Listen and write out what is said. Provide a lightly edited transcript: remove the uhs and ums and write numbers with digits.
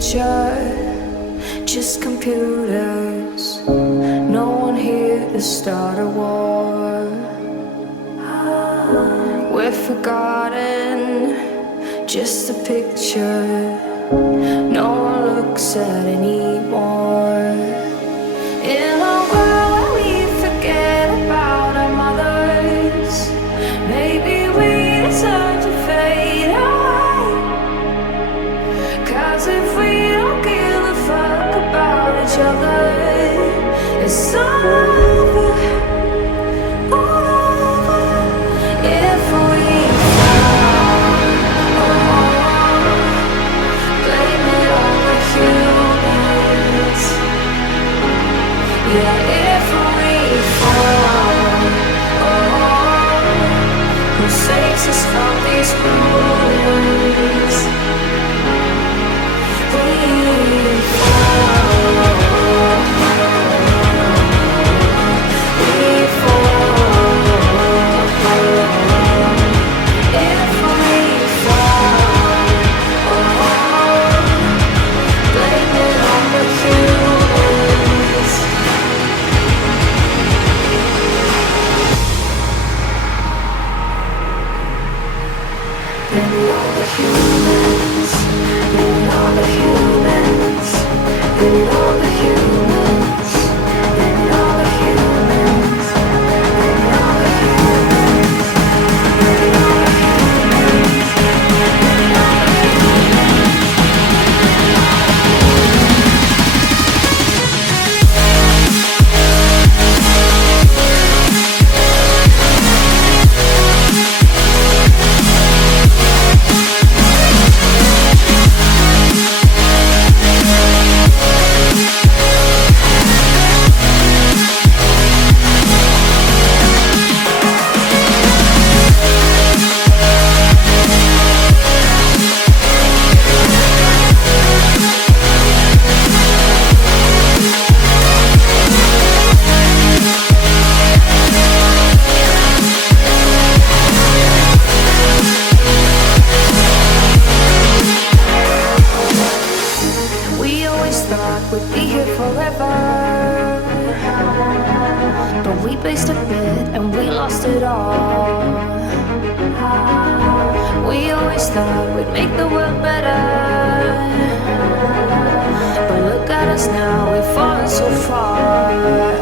future, just computers. No one here to start a war. We're forgotten, just a picture no one looks at anymore. In a world where we forget about our mothers, maybe we deserve to fade away. 'Cause if we don't give a fuck about each other, it's over, over. If we fall, blame it on the humans. Yeah, if we fall, who saves us from these ruins? We fall, we fall. If we fall, blame it on the humans. Blame it on the humans. Blame it on the humans. Blame it on the humans. Blame it on the humans. Blame it on the humans. Blame it on the humans. We always thought we'd be here forever, but we based a bit and we lost it all. We always thought we'd make the world better, but look at us now, we've fallen so far.